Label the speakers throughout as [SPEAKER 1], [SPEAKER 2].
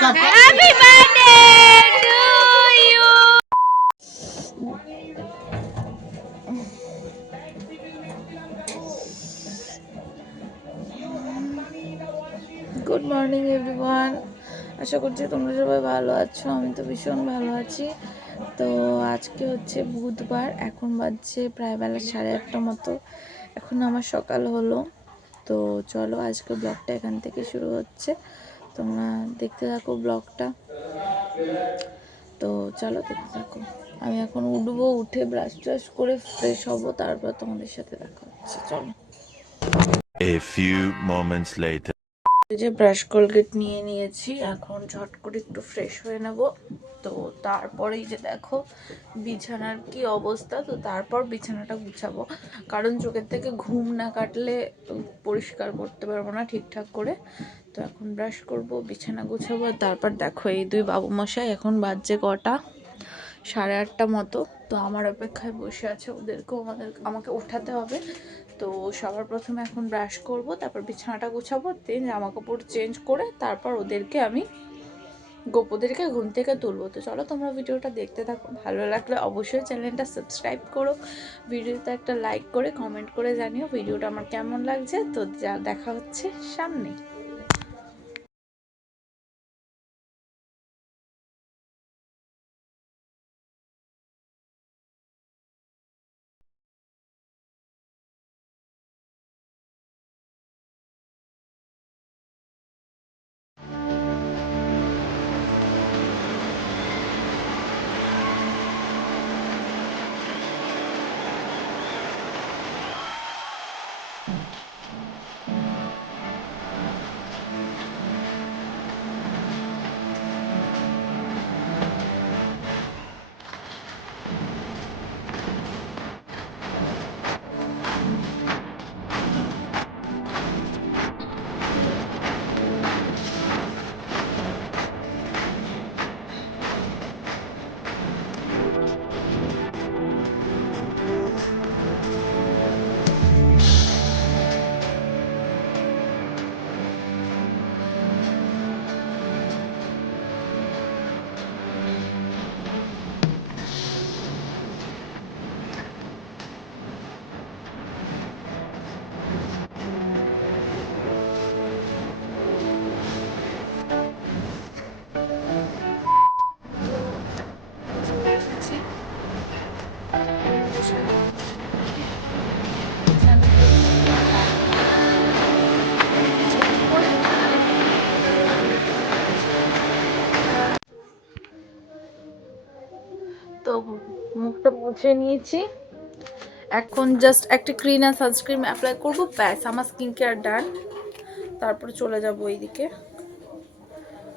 [SPEAKER 1] Aslam
[SPEAKER 2] Happy birthday to you. Good morning everyone আশা করছি তোমরা সবাই ভালো আছো আমি তো ভীষণ ভালো আছি। তো আজকে হচ্ছে বুধবার এখন বাজছে প্রায় বেলা সাড়ে আটটা মতো। এখন আমার সকাল হলো। তো চলো আজকে ব্লগটা এখান থেকে শুরু হচ্ছে। তোমরা দেখতে থাকো ব্লগটা। তো চলো দেখতে থাকো। আমি এখন উঠবো উঠে ব্রাশ ট্রাশ করে ফ্রেশ হব তারপর তোমাদের সাথে দেখা হচ্ছে। চলো।
[SPEAKER 3] A few moments later.
[SPEAKER 2] যে ব্রাশ কলগেট নিয়ে নিয়েছি এখন ঝট করে একটু ফ্রেশ হয়ে নেব। তো তারপরেই যে দেখো বিছানার কি অবস্থা, তো তারপর বিছানাটা গুছাবো। কারণ চোখের থেকে ঘুম না কাটলে পরিষ্কার করতে পারব না ঠিকঠাক করে। তো এখন ব্রাশ করব, বিছানা গুছাবো, আর তারপর দেখো এই দুই বাবু মশাই এখন বাজছে কটা? সাড়ে আটটা মতো। তো আমার অপেক্ষায় বসে আছে, ওদেরকেও আমাদের, আমাকে উঠাতে হবে। তো সবার প্রথমে এখন ব্রাশ করব, তারপর বিছানাটা গুছাবো দেন জামা কাপড় চেঞ্জ করে তারপর ওদেরকে আমি গোপোদেরকে ঘুম থেকে তুলবো। তো চলো তোমরা ভিডিওটা দেখতে থাকো। ভালো লাগলে অবশ্যই চ্যানেলটা সাবস্ক্রাইব করো। ভিডিওতে একটা লাইক করে, কমেন্ট করে জানিও ভিডিওটা আমার কেমন লাগছে। তো যা, দেখা হচ্ছে সামনে। মুখটা নিয়েছি। এখন জাস্ট একটা ক্রিন আর সানস্ক্রিন অ্যাপ্লাই করব, ব্যাস, আমার স্কিন কেয়ার ডান তারপরে চলে যাব এইদিকে।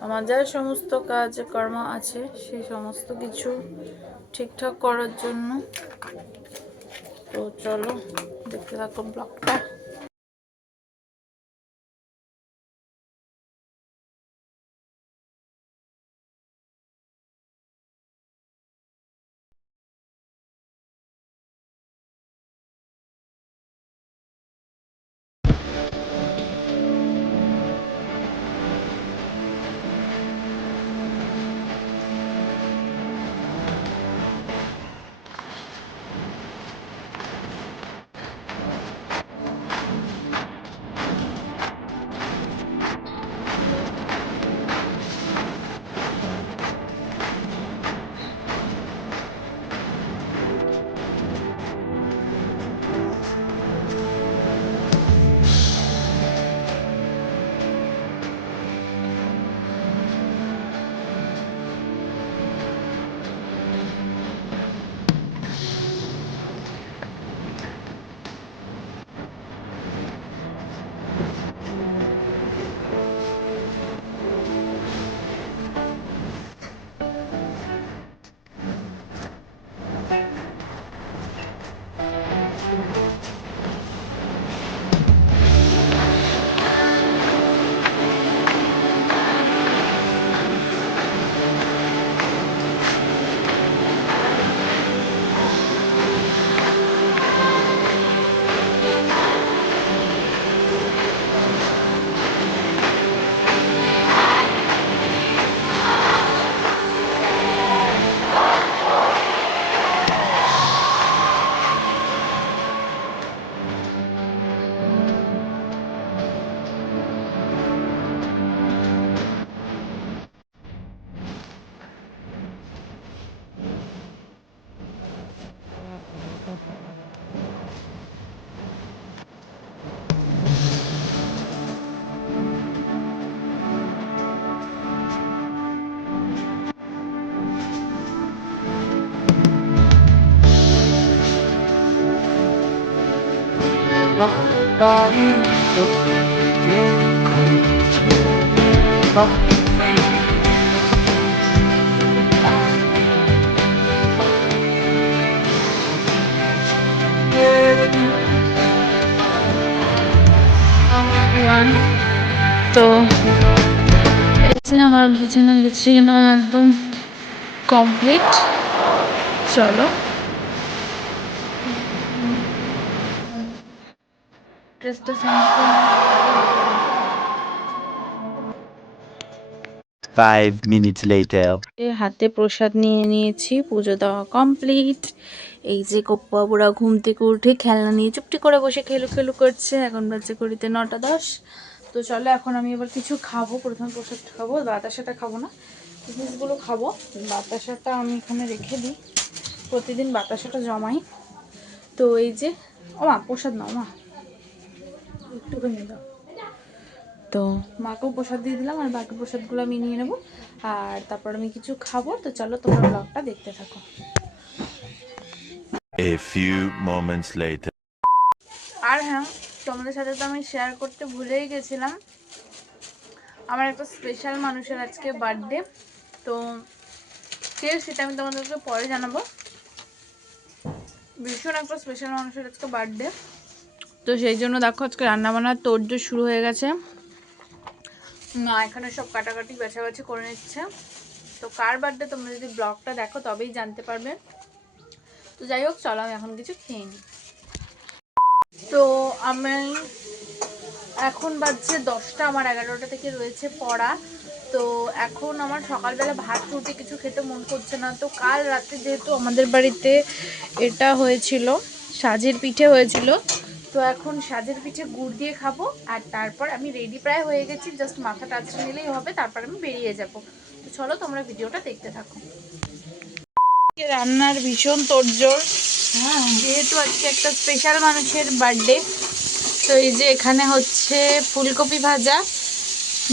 [SPEAKER 2] আমার যা সমস্ত কাজ, কর্ম আছে, সেই সমস্ত কিছু ঠিকঠাক করার জন্য। তো চলো, দেখতে থাকো ব্লগটা তো এই যে আমার বিছানা বিছিয়ে একদম কমপ্লিট চলো। ড্রেসটা
[SPEAKER 3] Five minutes later.
[SPEAKER 2] হাতে প্রসাদ নিয়ে নিয়েছি পুজো দেওয়া কমপ্লিট এই যে কপ্পাবুড়া ঘুম থেকে উঠে খেলনা নিয়ে চুপটি করে বসে খেলু খেলু করছে। এখন বাজে করিতে নটা দশ। তো চলো এখন আমি এবার কিছু খাব। প্রথম প্রসাদ খাব বাতাসাটা খাব না জিনিসগুলো খাব। বাতাসাটা আমি এখানে রেখে দিই। প্রতিদিন বাতাসাটা জমাই। তো এই যে ও মা প্রসাদ নাও মা। একটুখানি দাও। তো মাকেও প্রসাদ দিয়ে দিলাম আর বাকি প্রসাদগুলো আমি নিয়ে নেব। আর তারপর আমি কিছু খাব তো চলো তোমরা ব্লগটা দেখতে থাকো।
[SPEAKER 3] A few moments later.
[SPEAKER 2] আর হ্যাঁ তোমাদের সাথে তো আমি শেয়ার করতে ভুলেই গেছিলাম। আমার একটা স্পেশাল মানুষের আজকে বার্থডে তো কে সেটা আমি তোমাদেরকে পরে জানাব। ভীষণ একটা স্পেশাল মানুষের আজকে বার্থডে তো সেই জন্য দেখো আজকে রান্নাবান্নার তোড়জোড় শুরু হয়ে গেছে। মা এখানে সব কাটাকাটি বেছাবাছি করে নিচ্ছে। তো কার বার্থডে তোমরা যদি ব্লগটা দেখো তবেই জানতে পারবে। তো যাই হোক, চলো আমি এখন কিছু খেয়ে নিই। তো আমি এখন বাজছে দশটা, আমার এগারোটা থেকে রয়েছে পড়া। তো এখন আমার সকালবেলা ভাত, রুটি কিছু খেতে মন করছে না। তো কাল রাতে যেহেতু আমাদের বাড়িতে এটা হয়েছিল, সাজের পিঠে হয়েছিল তো এখন সাজের পিঠে গুড় দিয়ে খাব আর তারপর আমি রেডি প্রায় হয়ে গেছি জাস্ট মাথাটা আজকে নিলেই হবে তারপর আমি বেরিয়ে যাব। তো চলো তোমরা ভিডিওটা দেখতে থাকো। রান্নার ভীষণ তোড়জোড়। যেহেতু আজকে একটা স্পেশাল মানুষের বার্থডে তো এই যে এখানে হচ্ছে ফুলকপি ভাজা।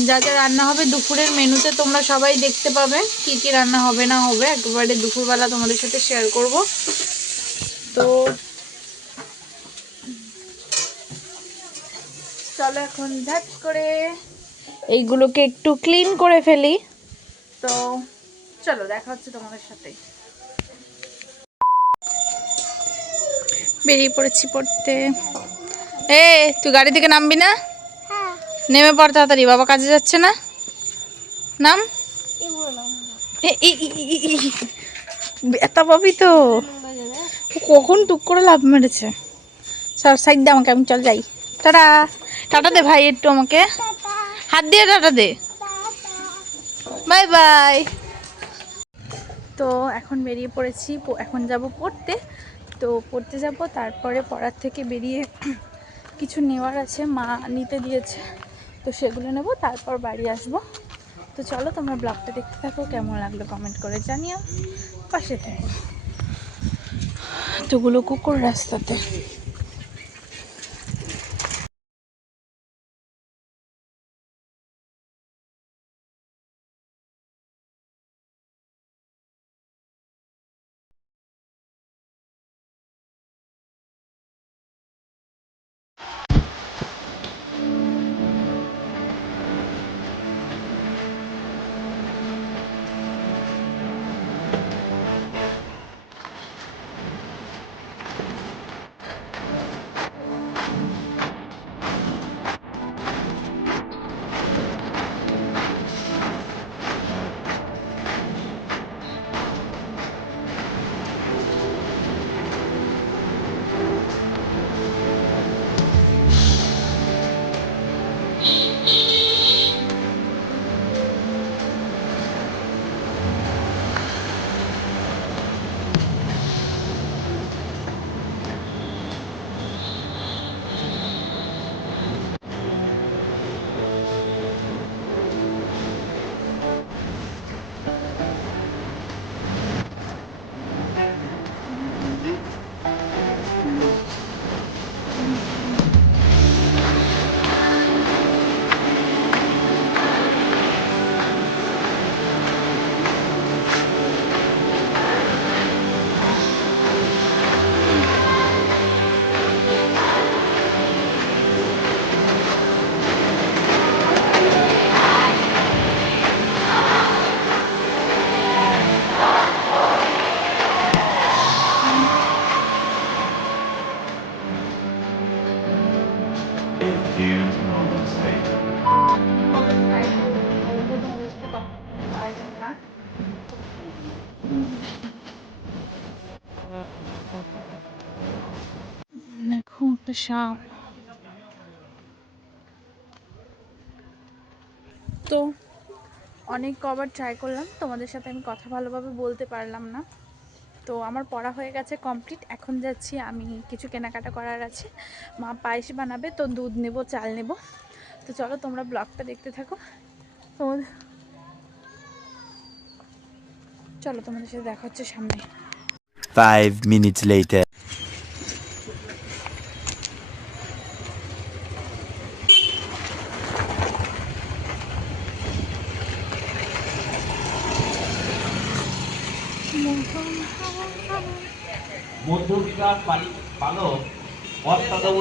[SPEAKER 2] যা যা রান্না হবে দুপুরের মেনুতে তোমরা সবাই দেখতে পাবে কি কি রান্না হবে না হবে। একবারে দুপুরবেলা তোমাদের সাথে শেয়ার করব। তো চলো এখন ঝাট করে এইগুলোকে একটু ক্লিন করে ফেলি। তো চলো দেখা হচ্ছে তোমাদের সাথে। বেরিয়ে পড়েছি পড়তে। এ তুই গাড়ি থেকে নামবি না? নেমে পড় তাড়াতাড়ি বাবা কাজে যাচ্ছে না? নাম? এ, ই, ই, ই, ই, ই। ব্যথা পাবি তো। কখন টুক করে লাভ মেরেছে। সব সাইড দে আমাকে আমি চল যাই। টাটা। টাটা দে ভাই একটু আমাকে। হাত দিয়ে টাটা দে। Bye bye. তো এখন বেরিয়ে পড়েছি এখন যাব পড়তে। তো পড়তে যাব, তারপরে পড়ার থেকে বেরিয়ে কিছু নেওয়ার আছে, মা নিতে দিয়েছে। তো সেগুলো নেব, তারপর বাড়ি আসব। তো চলো তোমরা ব্লগটা দেখতে থাকো, কেমন লাগল কমেন্ট করে জানিও। পাশে থেকে। তোগুলো কুকুর রাস্তাতে। শাম তো অনেক কবার ট্রাই করলাম, তোমাদের সাথে আমি কথা ভালোভাবে বলতে পারলাম না। তো আমার পড়া হয়ে গেছে কমপ্লিট এখন যাচ্ছি, আমি কিছু কেনাকাটা করার আছে। মা পায়েস বানাবে, তো দুধ নেব, চাল নেব। তো চলো তোমরা ব্লগটা দেখতে থাকো। তোমাদের চলো তোমাদের সাথে দেখা হচ্ছে সামনে।
[SPEAKER 3] Five minutes later.
[SPEAKER 1] মধ্যবিকার পালক অষ্টাদশ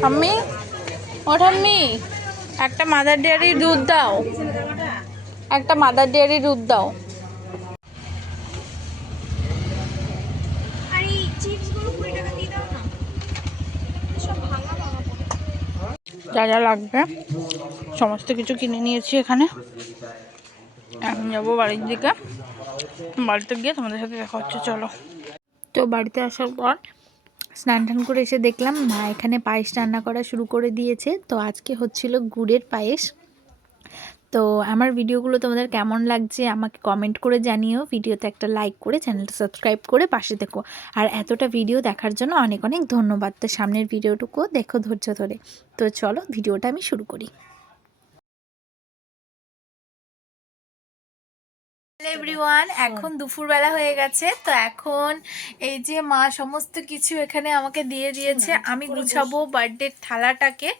[SPEAKER 2] ঠাম্মি ও ঠাম্মি একটা মাদার ডেয়ারির দুধ দাও। একটা মাদার ডেয়ারির দুধ দাও।
[SPEAKER 4] আর এই চিপসগুলো কুড়ি টাকা দিয়ে দাও না। সব ভাঙা ভাঙা পড়ে
[SPEAKER 2] যা যা লাগবে সমস্ত কিছু কিনে নিয়েছি এখানে। এখন যাব বাড়ির দিকে। বাড়িতে গিয়ে তোমাদের সাথে দেখা হচ্ছে চলো। তো বাড়িতে আসার পর স্নান টান করে এসে দেখলাম, মা এখানে পায়েস রান্না করা শুরু করে দিয়েছে। তো আজকে হচ্ছিল গুড়ের পায়েস। তো আমার ভিডিওগুলো তোমাদের কেমন লাগছে আমাকে কমেন্ট করে জানিও। ভিডিওতে একটা লাইক করে চ্যানেলটা সাবস্ক্রাইব করে পাশে দেখো আর এতটা ভিডিও দেখার জন্য অনেক অনেক ধন্যবাদ। তো সামনের ভিডিওটুকু দেখো ধৈর্য ধরে। তো চলো ভিডিওটা আমি শুরু করি। এভরিওয়ান এখন দুপুরবেলা হয়ে গেছে তো এখন এই যে মা সমস্ত কিছু এখানে আমাকে দিয়ে দিয়েছে আমি গুছাবো বার্থডের থালাটাকে।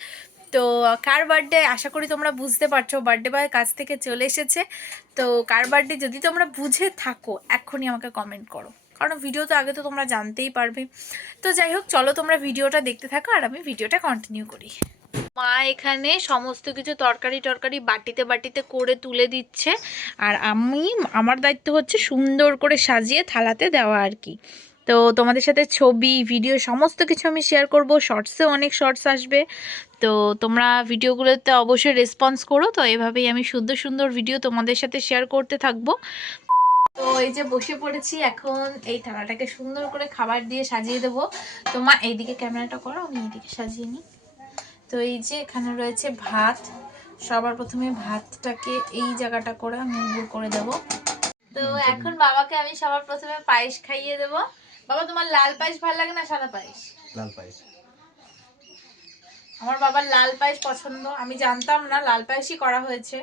[SPEAKER 2] তো কার বার্থডে আশা করি তোমরা বুঝতে পারছ বার্থডে বয় কাছ থেকে চলে এসেছে। তো কার বার্থডে যদি তোমরা বুঝে থাকো এক্ষুনি আমাকে কমেন্ট করো। কারণ ভিডিও তো আগে তো তোমরা জানতেই পারবে। তো যাই হোক চলো তোমরা ভিডিওটা দেখতে থাকো আর আমি ভিডিওটা কন্টিনিউ করি। মা এখানে সমস্ত কিছু তরকারি টরকারি বাটিতে বাটিতে করে তুলে দিচ্ছে। আর আমি, আমার দায়িত্ব হচ্ছে সুন্দর করে সাজিয়ে থালাতে দেওয়া আর কি। তো তোমাদের সাথে ছবি, ভিডিও সমস্ত কিছু আমি শেয়ার করব। শর্টসে অনেক শর্টস আসবে। তো তোমরা ভিডিওগুলোতে অবশ্যই রেসপন্স করো। তো এভাবেই আমি সুন্দর সুন্দর ভিডিও তোমাদের সাথে শেয়ার করতে থাকব। তো এই যে বসে পড়েছি, এখন এই থালাটাকে সুন্দর করে খাবার দিয়ে সাজিয়ে দেবো। তো মা, এইদিকে ক্যামেরাটা করো, আমি এইদিকে সাজিয়ে নিই। তো এই যে এখানে রয়েছে ভাত সবার প্রথমে ভাতটাকে এই জায়গাটা করে আমি উবুর করে দেব। তো এখন বাবাকে আমি সবার প্রথমে পায়েস খাইয়ে দেব। বাবা তোমার লাল পায়েস ভালো লাগে না সাদা পায়েস?
[SPEAKER 1] লাল পায়েস।
[SPEAKER 2] আমার বাবার লাল পায়েস পছন্দ। আমি জানতাম না লাল পায়েসই করা হয়েছে।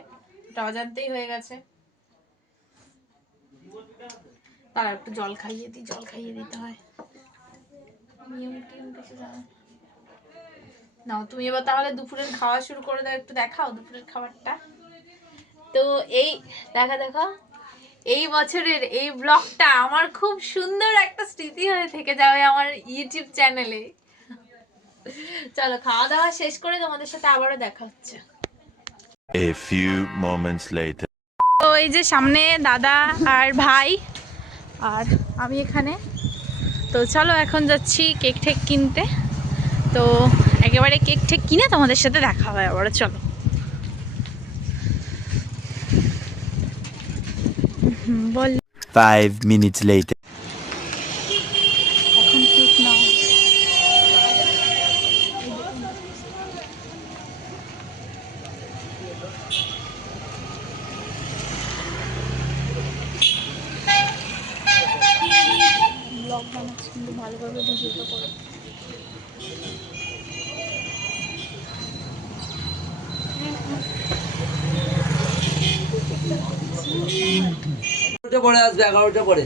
[SPEAKER 2] এটা অজান্তেই হয়ে গেছে। তারা একটু জল খাইয়ে দিই জল খাইয়ে দিতে হয়। নিয়ম টিয়ম কিছু জানো? নাও তুমি এবার তাহলে দুপুরের খাওয়া শুরু করে দাও একটু দেখাও দুপুরের খাবারটা। তো এই দেখা দেখো এই বছরের এই ব্লগটা আমার খুব সুন্দর একটা স্মৃতি হয়ে থেকে যাবে আমার ইউটিউব চ্যানেলে। চলো খাওয়া দাওয়া শেষ করে তোমাদের সাথে আবারও দেখা হচ্ছে।
[SPEAKER 3] A few moments later.
[SPEAKER 2] তো এই যে সামনে দাদা আর ভাই আর আমি এখানে। তো চলো এখন যাচ্ছি কেক ঠেক কিনতে। তো একেবারে কেক ঠেক কিনে তোমাদের সাথে দেখা হয় আবার চলো বল
[SPEAKER 3] Five minutes later.
[SPEAKER 2] এখন কেক নাও ব্লগ বানাচ্ছি কিন্তু ভালোভাবে ভিডিওটা করে
[SPEAKER 5] এগারোটা পরে আসবে এগারোটা পরে।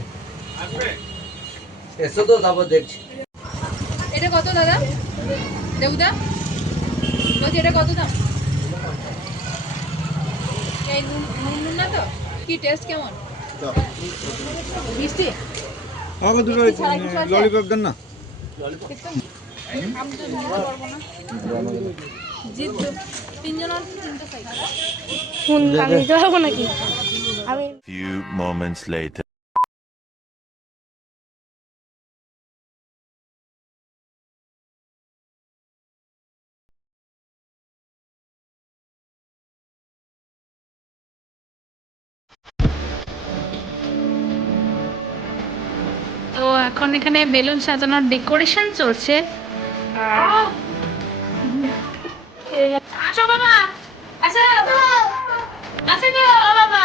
[SPEAKER 5] এসো তো তারপর দেখছি।
[SPEAKER 6] এটা কত দাদা? দেবুদা? বলছি এটা কত দাম? এই নুন নুন নুন না তো? কি টেস্ট কেমন? মিষ্টি?
[SPEAKER 7] আমাকে দুটো ললিপপ দেন না।
[SPEAKER 6] আমি তো পারব না।
[SPEAKER 3] Few moments later.
[SPEAKER 2] তো এখন এখানে বেলুন সাজানোর ডেকোরেশন চলছে। আর আসো বাবা আসো আসো গো বাবা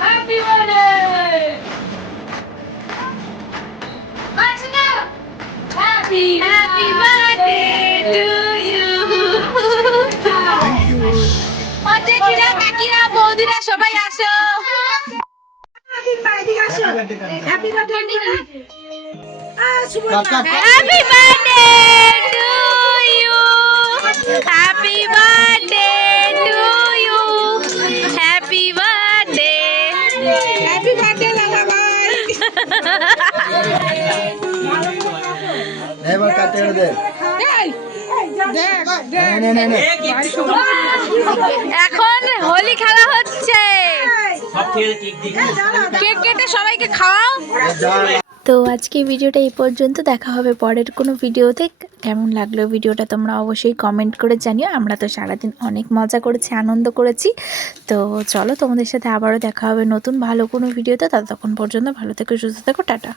[SPEAKER 2] happy birthday happy happy birthday to you অতিথিরা কাকিরা বৌদিরা সবাই আসো happy birthday to you happy birthday to you happy birthday happy birthday Lala ভাই
[SPEAKER 8] এবার কাটতে দে নে নে নে
[SPEAKER 2] এখন হোলি খেলা হচ্ছে
[SPEAKER 1] সব ঠিক আছে কেক দিচ্ছি
[SPEAKER 2] কেক কেটে সবাইকে খাওয়াও
[SPEAKER 9] তো আজকে ভিডিওটা এই পর্যন্ত। দেখা হবে পরের কোনো ভিডিওতে। কেমন লাগল ভিডিওটা তোমরা অবশ্যই কমেন্ট করে জানিও। আমরা তো সারাদিন অনেক মজা করেছি, আনন্দ করেছি। তো চলো তোমাদের সাথে আবারও দেখা হবে নতুন ভালো কোনো ভিডিওতে। ততক্ষণ পর্যন্ত ভালো থেকো, সুস্থ থেকো, টাটা।